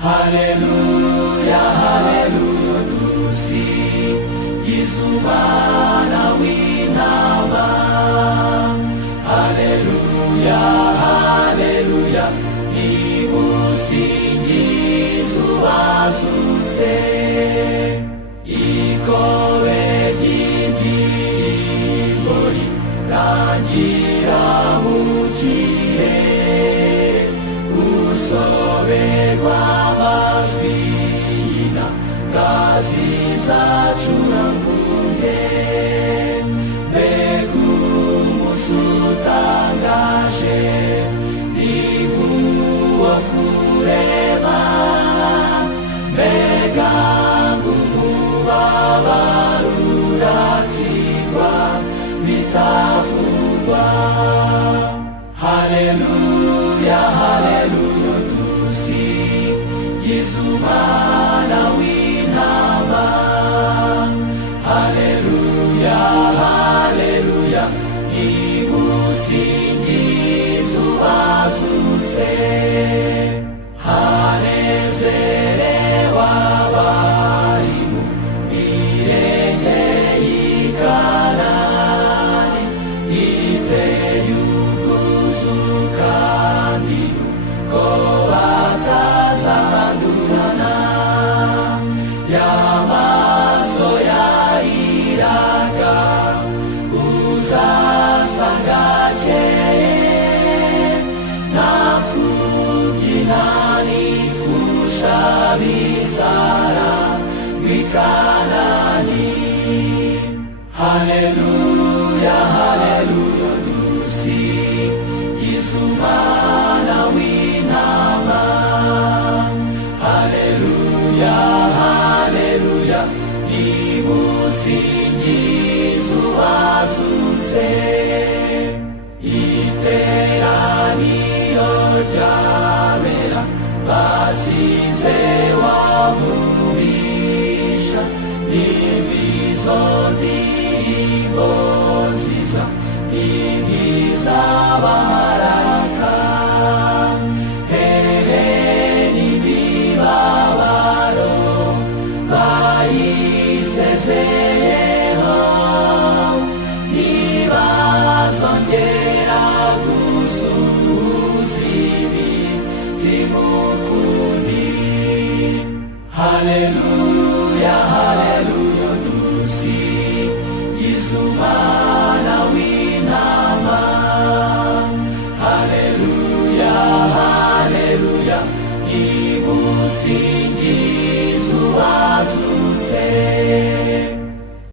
Haleluya, haleluya, dusingize umwana w'intama. Haleluya, haleluya, nimusingize uwazutse. Ikobe ry'indirimbo rirangira mu kirere, urusobe rw'amajwi y'inanga zizacurangurwe. Mbega umunsi utangaje, ni uwo kurema. Mbega umubabaro uratsindwa bitavugwa. Haleluya, haleluya, dusingize umwana w'intama. Haleluya, haleluya, nimusingize uwazutse. Hanezerewe abari mu mirenge y'i Kanani, iteye ubwuzu kandi nuko batazandurana. Y'amaso yariraga, uzasanga akeye. Nta mfubyi nta n'imfusha bizaragwa i Kanani. Haleluya, haleluya, dusingize umwana w'intama. Haleluya, haleluya, nimusingize uwazutse. Iteraniro ry'abera basize wa mubisha, n'imvizo ndirimbo nziza n'iz'abamarayika. Hehe n'imibabaro bayisezeyeho, ntibazongera gusuhuza imitima ukundi. Haleluya, haleluya, dusingize umwana w'intama. Haleluya, haleluya, nimusingize uwazutse.